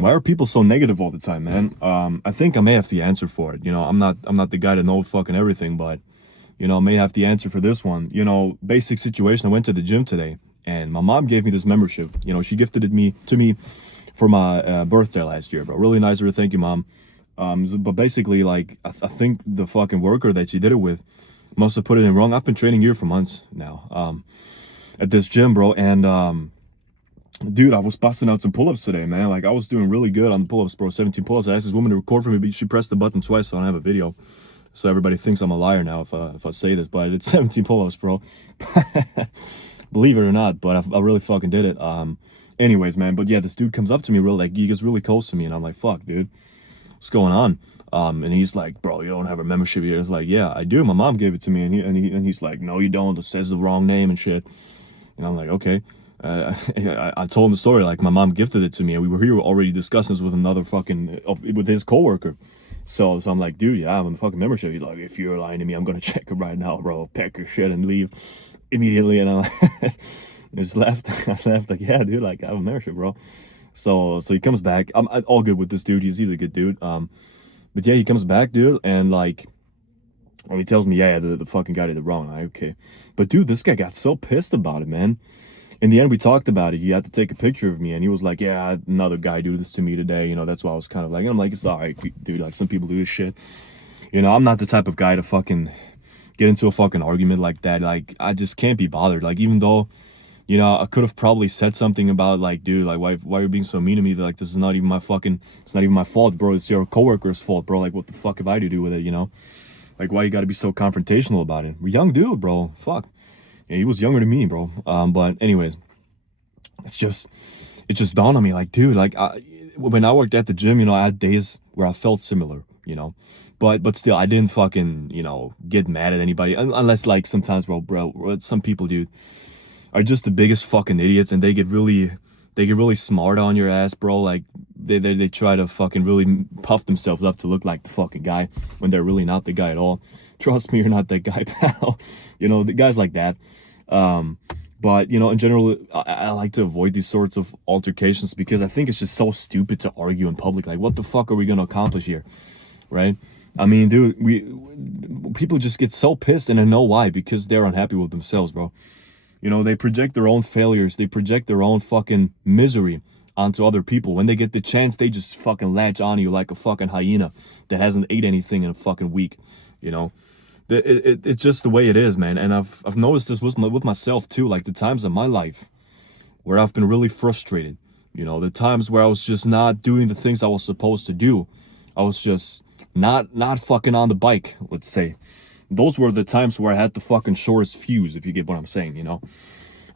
Why are people so negative all the time, man? I think I may have the answer for it. I'm not the guy to know fucking everything, but I may have the answer for this one. Basic situation. I went to the gym today, and my mom gave me this membership. She gifted it me to me for my birthday last year, bro. Really nice of her. Thank you, mom. But basically, like, I think the fucking worker that she did it with must have put it in wrong. I've been training here for months now, at this gym, bro, and dude, I was busting out some pull-ups today, man. Like, I was doing really good on the pull-ups, bro. 17 pull-ups. I asked this woman to record for me, but she pressed the button twice, so I don't have a video. So everybody thinks I'm a liar now if I say this, but it's 17 pull-ups, bro. Believe it or not, but I really fucking did it. Anyways, man, but yeah, this dude comes up to me he gets really close to me, and I'm like, fuck, dude, what's going on? And he's like, bro, you don't have a membership here. It's like, yeah, I do. My mom gave it to me, and he's like, no, you don't. It says the wrong name and shit. And I'm like, okay. I told him the story, like, my mom gifted it to me, and we were here already discussing this with another with his coworker. So I'm like, dude, yeah, I'm on the fucking membership. He's like, if you're lying to me, I'm gonna check it right now, bro. Pack your shit and leave immediately. And I just left. I left, like, yeah, dude, like, I have a membership, bro. So he comes back. I'm all good with this dude. He's a good dude. But yeah, he comes back, dude, and like, when he tells me, yeah, the fucking guy did it wrong. I'm like, okay. But dude, this guy got so pissed about it, man. In the end, we talked about it. He had to take a picture of me, and he was like, yeah, another guy do this to me today. That's why I was kind of like, I'm like, it's all right, dude. Like, some people do this shit. I'm not the type of guy to fucking get into a fucking argument like that. Like, I just can't be bothered. Like, even though, I could have probably said something about, like, dude, like, why are you being so mean to me? Like, this is not even it's not even my fault, bro. It's your coworker's fault, bro. Like, what the fuck have I to do with it, Like, why you gotta be so confrontational about it? We're young dude, bro. Fuck. Yeah, he was younger than me, bro. But anyways, it just dawned on me, like, dude, like, when I worked at the gym, I had days where I felt similar, but still, I didn't fucking, get mad at anybody, unless, like, sometimes, bro, some people, dude, are just the biggest fucking idiots, and they get really smart on your ass, bro. Like, they try to fucking really puff themselves up to look like the fucking guy when they're really not the guy at all. Trust me, you're not that guy, pal. The guys like that. But in general, I like to avoid these sorts of altercations because I think it's just so stupid to argue in public. Like, what the fuck are we gonna accomplish here, right? I mean, dude, people just get so pissed, and I know why, because they're unhappy with themselves, bro. They project their own failures, they project their own fucking misery onto other people. When they get the chance, they just fucking latch on you like a fucking hyena that hasn't ate anything in a fucking week, you know? It's just the way it is, man. And I've noticed this with myself too. Like, the times in my life where I've been really frustrated, the times where I was just not doing the things I was supposed to do. I was just not fucking on the bike, let's say. Those were the times where I had the fucking shortest fuse, if you get what I'm saying,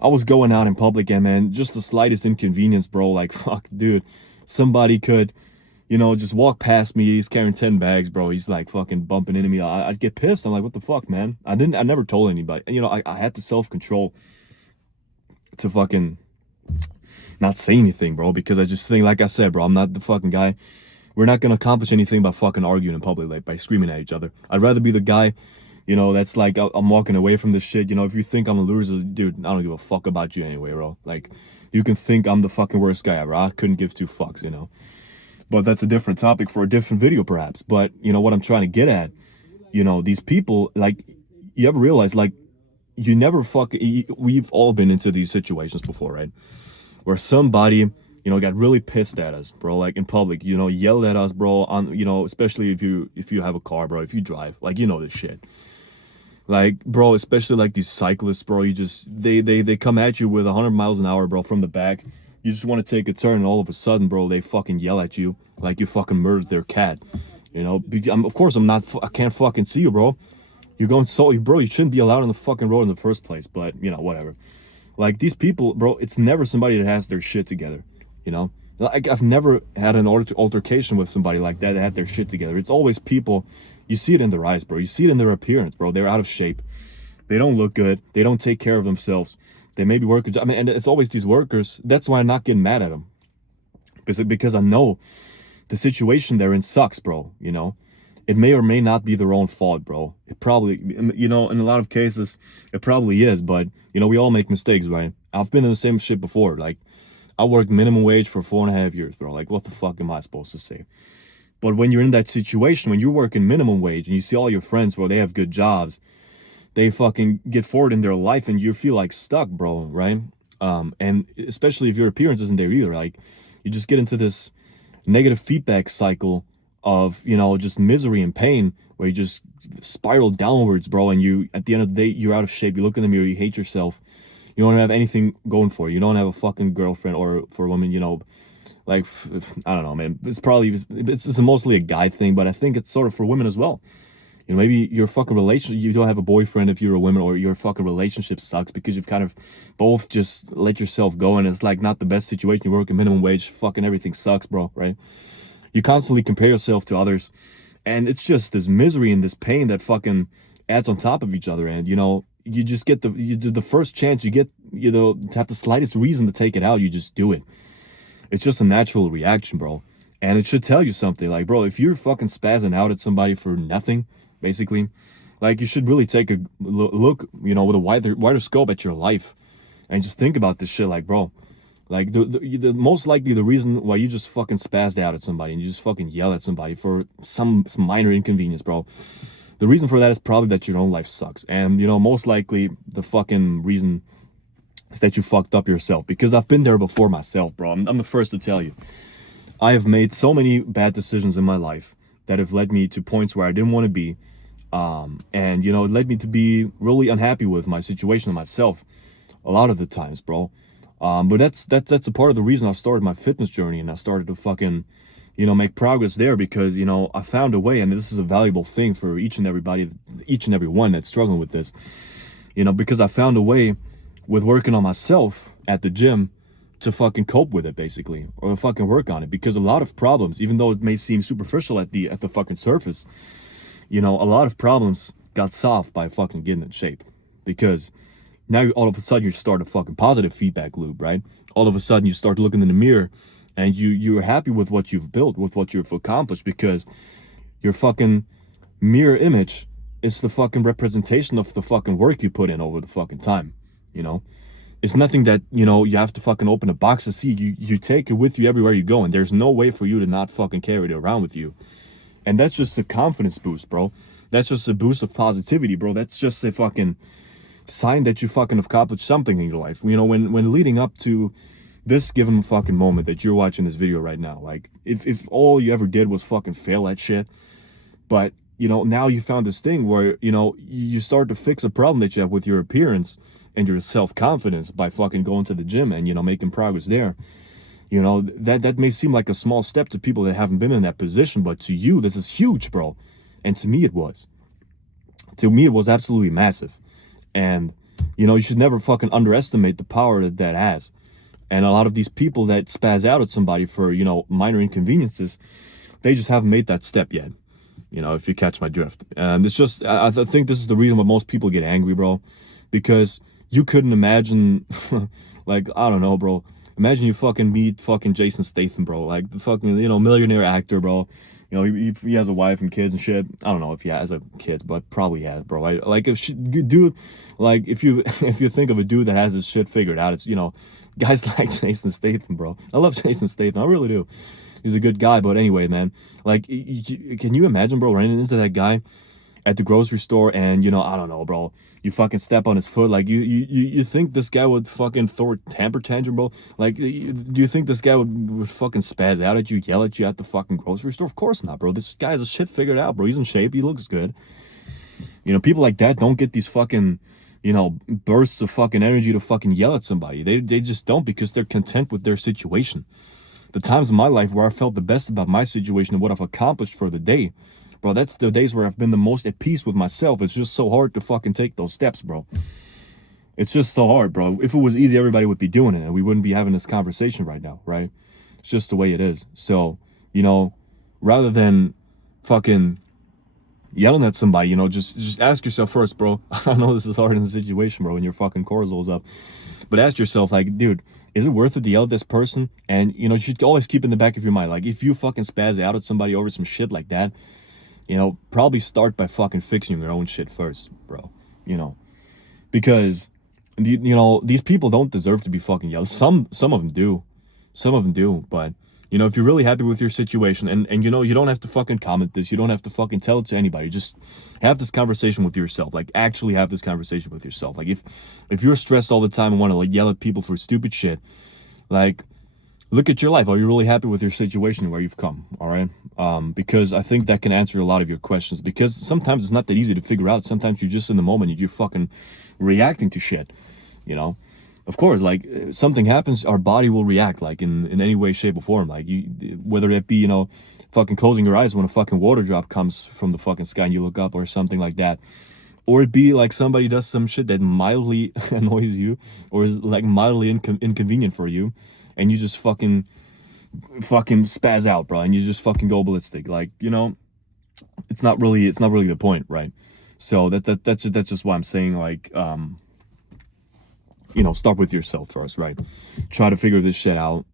I was going out in public, and man, just the slightest inconvenience, bro. Like, fuck, dude, somebody could, just walk past me. He's carrying 10 bags, bro. He's like fucking bumping into me. I'd get pissed. I'm like, what the fuck, man? I never told anybody. I had to self-control to fucking not say anything, bro, because I just think, like I said, bro, I'm not the fucking guy. We're not gonna accomplish anything by fucking arguing in public, like, by screaming at each other. I'd rather be the guy, that's like, I'm walking away from this shit. If you think I'm a loser, dude, I don't give a fuck about you anyway, bro. Like, you can think I'm the fucking worst guy ever. I couldn't give two fucks, But that's a different topic for a different video, perhaps. But, what I'm trying to get at, these people, like, you ever realize, like, we've all been into these situations before, right? Where somebody, got really pissed at us, bro, like, in public, yelled at us, bro, on, especially if you have a car, bro, if you drive, like, this shit. Like, bro, especially like these cyclists, bro, they come at you with 100 miles an hour, bro, from the back. You just want to take a turn, and all of a sudden, bro, they fucking yell at you like you fucking murdered their cat. Of course, I can't fucking see you, bro. You're going bro, you shouldn't be allowed on the fucking road in the first place, but, whatever. Like, these people, bro, it's never somebody that has their shit together, Like, I've never had an altercation with somebody like that had their shit together. It's always people, you see it in their eyes, bro. You see it in their appearance, bro. They're out of shape. They don't look good. They don't take care of themselves. They maybe work a job. I mean, and it's always these workers. That's why I'm not getting mad at them. Because I know the situation they're in sucks, bro, It may or may not be their own fault, bro. It probably, in a lot of cases, it probably is. But, we all make mistakes, right? I've been in the same shit before. Like, I worked minimum wage for 4.5 years, bro. Like, what the fuck am I supposed to say? But when you're in that situation, when you're working minimum wage and you see all your friends, bro, they have good jobs, they fucking get forward in their life and you feel like stuck, bro, right? And especially if your appearance isn't there either, like you just get into this negative feedback cycle of, just misery and pain where you just spiral downwards, bro. And you, at the end of the day, you're out of shape. You look in the mirror, you hate yourself. You don't have anything going for you. You don't have a fucking girlfriend, or for a woman, like, I don't know, man. It's mostly a guy thing, but I think it's sort of for women as well. Maybe your fucking relationship, you don't have a boyfriend if you're a woman, or your fucking relationship sucks because you've kind of both just let yourself go, and it's like not the best situation. You work a minimum wage, fucking everything sucks, bro, right? You constantly compare yourself to others, and it's just this misery and this pain that fucking adds on top of each other. And you just get the first chance you get, to have the slightest reason to take it out, you just do it. It's just a natural reaction, bro. And it should tell you something. Like, bro, if you're fucking spazzing out at somebody for nothing, basically, like, you should really take a look, with a wider scope at your life, and just think about this shit. Like, bro, like the most likely the reason why you just fucking spazzed out at somebody and you just fucking yell at somebody for some minor inconvenience, bro, the reason for that is probably that your own life sucks. And most likely the fucking reason is that you fucked up yourself, because I've been there before myself, bro. I'm the first to tell you. I have made so many bad decisions in my life that have led me to points where I didn't want to be. And it led me to be really unhappy with my situation and myself a lot of the times, bro. But that's a part of the reason I started my fitness journey, and I started to fucking, make progress there, because, I found a way, and this is a valuable thing for each and every one that's struggling with this, because I found a way with working on myself at the gym to fucking cope with it, basically, or to fucking work on it. Because a lot of problems, even though it may seem superficial at the fucking surface, a lot of problems got solved by fucking getting in shape. Because now all of a sudden you start a fucking positive feedback loop, right? All of a sudden you start looking in the mirror and you're happy with what you've built, with what you've accomplished, because your fucking mirror image is the fucking representation of the fucking work you put in over the fucking time. It's nothing that, you have to fucking open a box to see. You take it with you everywhere you go, and there's no way for you to not fucking carry it around with you. And that's just a confidence boost, bro. That's just a boost of positivity, bro. That's just a fucking sign that you fucking accomplished something in your life. When leading up to this given fucking moment that you're watching this video right now, like, if all you ever did was fucking fail at shit, but, now you found this thing where, you start to fix a problem that you have with your appearance and your self-confidence by fucking going to the gym and, making progress there. That may seem like a small step to people that haven't been in that position, but to you, this is huge, bro. And to me, it was. To me, it was absolutely massive. And, you should never fucking underestimate the power that has. And a lot of these people that spaz out at somebody for, minor inconveniences, they just haven't made that step yet. If you catch my drift. And it's just, I think this is the reason why most people get angry, bro. Because you couldn't imagine, like, I don't know, bro. Imagine you fucking meet fucking Jason Statham, bro. Like, the fucking, millionaire actor, bro. He has a wife and kids and shit. I don't know if he has kids, but probably has, bro. Like, if dude, like, if you think of a dude that has his shit figured out, it's, guys like Jason Statham, bro. I love Jason Statham. I really do. He's a good guy. But anyway, man, like, can you imagine, bro, running into that guy at the grocery store and, I don't know, bro, you fucking step on his foot? Like, you think this guy would fucking throw a temper tantrum, bro? Like, do you think this guy would fucking spaz out at you, yell at you at the fucking grocery store? Of course not, bro. This guy has his shit figured out, bro. He's in shape. He looks good. People like that don't get these fucking, bursts of fucking energy to fucking yell at somebody. They just don't, because they're content with their situation. The times in my life where I felt the best about my situation and what I've accomplished for the day, bro, that's the days where I've been the most at peace with myself. It's just so hard to fucking take those steps, bro. It's just so hard, bro. If it was easy, everybody would be doing it, and we wouldn't be having this conversation right now, right? It's just the way it is. So, rather than fucking yelling at somebody, just ask yourself first, bro. I know this is hard in the situation, bro, when your fucking cortisol's up. But ask yourself, like, dude, is it worth it to yell at this person? And, you should always keep in the back of your mind, like, if you fucking spaz out at somebody over some shit like that, probably start by fucking fixing your own shit first, bro. Because, these people don't deserve to be fucking yelled. Some of them do. Some of them do, but you know, if you're really happy with your situation, and you know, you don't have to fucking comment this, you don't have to fucking tell it to anybody. Just have this conversation with yourself. Like actually have this conversation with yourself. Like if you're stressed all the time and want to like yell at people for stupid shit, like look at your life. Are you really happy with your situation and where you've come? All right. Because I think that can answer a lot of your questions. Because sometimes it's not that easy to figure out. Sometimes you're just in the moment and you're fucking reacting to shit. You know, of course, like something happens, our body will react like in any way, shape, or form. Like you, whether it be, you know, fucking closing your eyes when a fucking water drop comes from the fucking sky and you look up or something like that. Or it be like somebody does some shit that mildly annoys you or is like mildly inconvenient for you, and you just fucking spaz out, bro, and you just fucking go ballistic. Like, you know, it's not really the point, right? So that's just why I'm saying, like, you know, start with yourself first, right? Try to figure this shit out.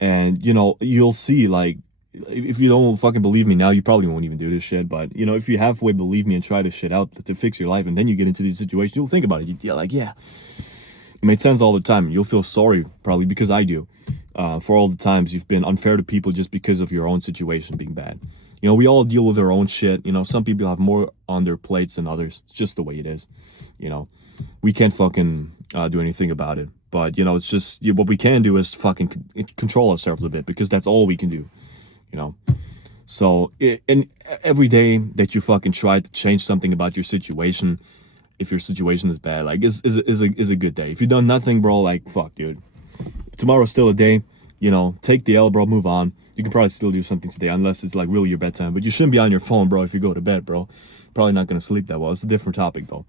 And you know, you'll see, like, if you don't fucking believe me now, you probably won't even do this shit. But you know, if you halfway believe me and try this shit out to fix your life, and then you get into these situations, you'll think about it. You're like, yeah, it made sense all the time. You'll feel sorry, probably, because I do, for all the times you've been unfair to people just because of your own situation being bad. You know, we all deal with our own shit. You know, some people have more on their plates than others. It's just the way it is. You know, we can't fucking do anything about it. But you know, it's just what we can do is fucking control ourselves a bit, because that's all we can do. You know. So, and every day that you fucking try to change something about your situation, if your situation is bad, like is a good day. If you've done nothing, bro, like fuck, dude. Tomorrow's still a day. You know, take the L, bro. Move on. You can probably still do something today, unless it's like really your bedtime. But you shouldn't be on your phone, bro, if you go to bed, bro. Probably not gonna sleep that well. It's a different topic though.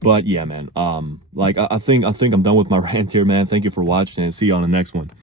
But yeah, man. Like I think I'm done with my rant here, man. Thank you for watching, and see you on the next one.